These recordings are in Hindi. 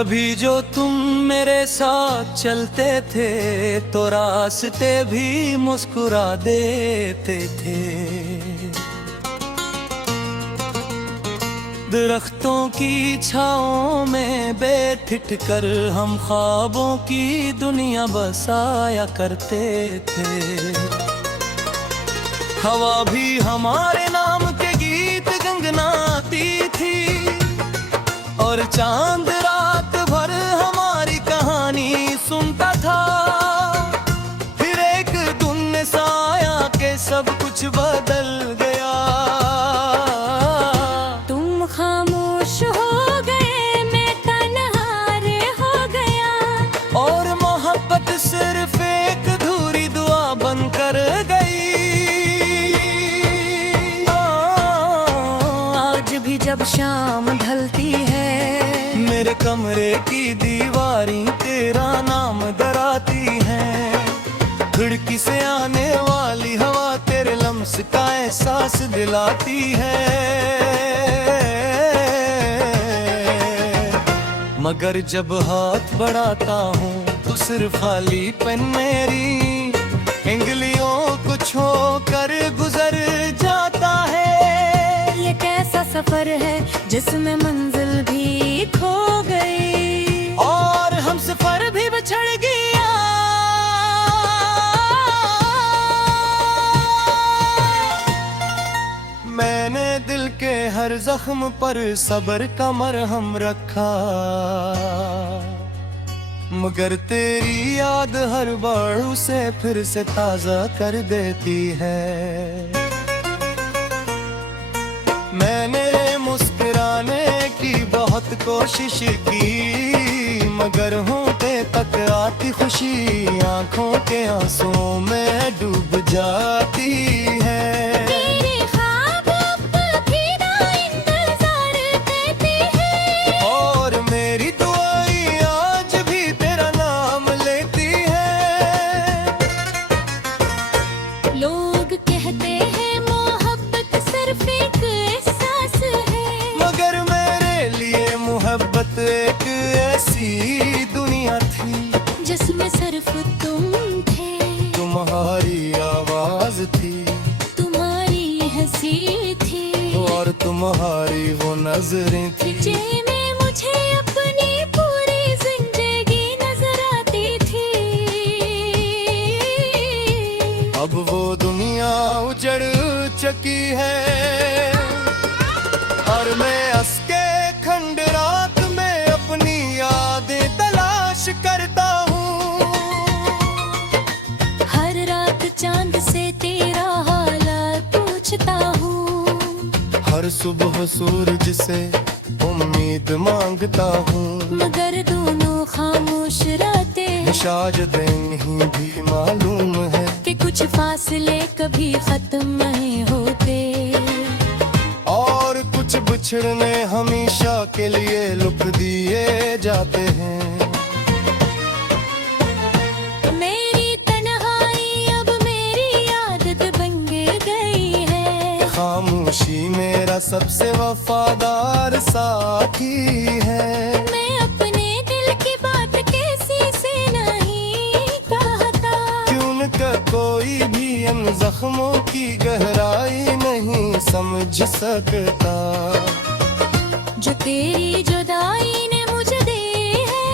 कभी जो तुम मेरे साथ चलते थे तो रास्ते भी मुस्कुरा देते थे। दरख्तों की छाओं में बैठ कर हम ख्वाबों की दुनिया बसाया करते थे। हवा भी हमारे नाम के गीत गुनगुनाती थी और चांद रात भर हमारी कहानी सुनता था। फिर एक दिन साया के सब कुछ बदल गया। तुम खामोश हो गए, मैं तन्हारे हो गया और मोहब्बत सिर्फ एक अधूरी दुआ बनकर गई। आज भी जब शाम ढलती है मेरे कमरे की दीवारें तेरा नाम डराती हैं। खिड़की से आने वाली हवा तेरे लम्स का एहसास दिलाती है। मगर जब हाथ बढ़ाता हूँ तो सिर्फ खाली पेन मेरी उंगलियों को छोकर गुजर जाता है। ये कैसा सफर है जिसमें मंजिल भी खो गई और हम सफर भी बिछड़ गया। मैंने दिल के हर जख्म पर सब्र का मरहम रखा, मगर तेरी याद हर बार उसे फिर से ताजा कर देती है। मैंने मुस्कुराने की बहुत कोशिश की, मगर होंठे तक आती खुशी आंखों के आंसुओं में डूब जाती है। तेरे ख्वाब अब भी ना इंतजार करते हैं और मेरी दुआएं आज भी तेरा नाम लेती है। लोग कहते हैं मोहब्बत सिर्फ एक एहसास है, मगर मेरे लिए मोहब्बत एक ऐसी दुनिया थी जिसमें सिर्फ तुम थे। तुम्हारी आवाज थी, तुम्हारी हंसी थी और तुम्हारी वो नजरें थी जिनमें मुझे अपनी पूरी जिंदगी नजर आती थी। अब वो दुनिया उजड़ चुकी है और मैं असके खंडरात में अपनी यादें तलाश करता हूँ। हर रात चांद से तेरा हालात पूछता हूँ, हर सुबह सूरज से उम्मीद मांगता हूँ, मगर दोनों खामोश रातें शायद नहीं भी मालूम है कि कुछ फासले कभी खत्म नहीं होते और कुछ बिछड़ने हमेशा के लिए लुक दिए जाते हैं। मेरी तन्हाई अब मेरी आदत बन गई है, खामोशी मेरा सबसे वफादार साथी है। मैं अपने दिल की बात किसी से नहीं कहता, क्यों न कोई भी इन जख्मों की गहराई नहीं समझ सकता जो तेरी जुदाई ने मुझे दी है।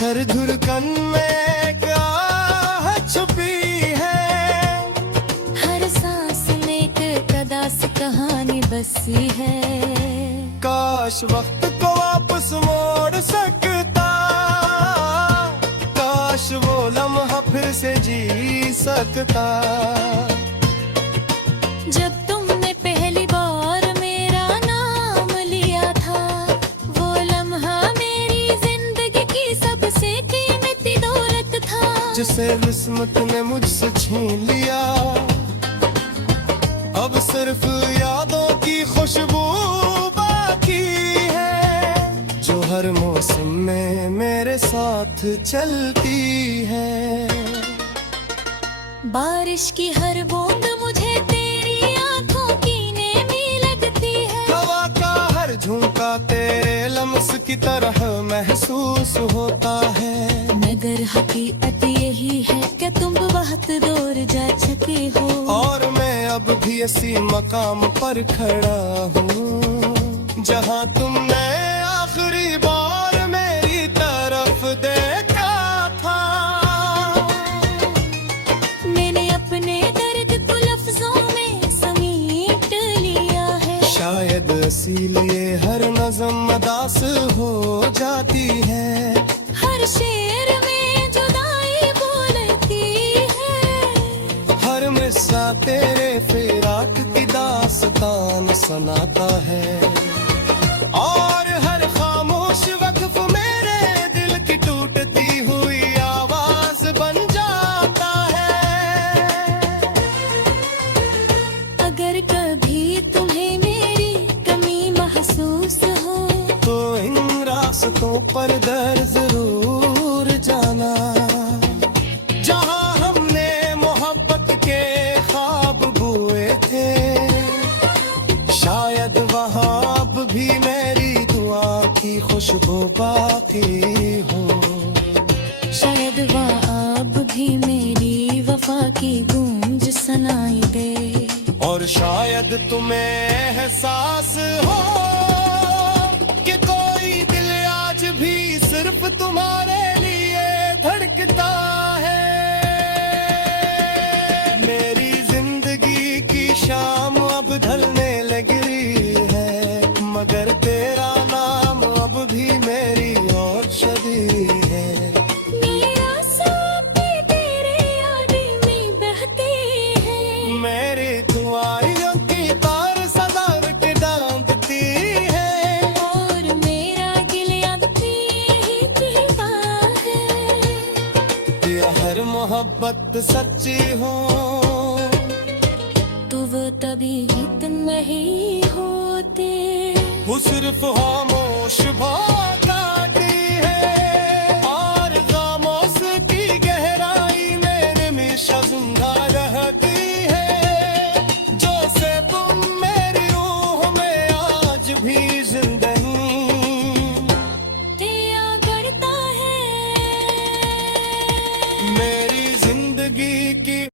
हर धड़कन में क्या छुपी है, हर सांस में एक अदास कहानी बसी है। काश वक्त को वापस मोड़ सकता, काश वो लम्हा फिर से जी सकता। जब तुमने पहली बार मेरा नाम लिया था, वो लम्हा मेरी जिंदगी की सबसे कीमती दौलत था, जिसे किस्मत ने मुझसे छीन लिया। अब सिर्फ यादों की खुशबू बाकी है, जो हर मौसम में मेरे साथ चलती है। बारिश की हर बूंद मुझे तेरी आंखों की नेमी लगती है, हवा का हर झोंका तेरे लम्स की तरह महसूस होता है। मगर हकीकत यही है कि तुम बहुत दूर जा चुके हो। और मैं अब भी इसी मकाम पर खड़ा हूँ जहाँ तुमने आखिरी बार मेरी तरफ देखा था। मैंने अपने दर्द को लफ्जों में समेट लिया है। शायद इसीलिए हर नज़म अदास हो जाती है। हर शेर में जुदाई बोलती है। हर मिस्सा तेरे फिराक की दास्तान सुनाता है। और हर खामोश वक्फ मेरे दिल की टूटती हुई आवाज बन जाता है। अगर कभी तुम्हें मेरी कमी महसूस हो तो इन रास्तों पर दर जरूर जाना जहाँ हमने मोहब्बत के ख्वाब बुए थे। शायद वहाँ अब भी मेरी दुआ की खुशबू बाकी हो। शायद वहाँ अब भी मेरी वफा की गूंज सुनाई दे। और शायद तुम्हें एहसास हो कि कोई दिल आज भी सिर्फ तुम्हारे लिए धड़कता है। मेरी जिंदगी की शाम अब ढलने लग रही है, मगर तेरा नाम अब भी मेरी और छवि है। मेरा सांप तेरे याद में बहते हैं। मेरी दुआओं की तार सदा रुक डांटती है। और मेरा गिलिया भी यही कहता है कि हर मोहब्बत सच्ची हो तो वो तभी गीत नहीं होते। वो सिर्फ खामोश भागाती है।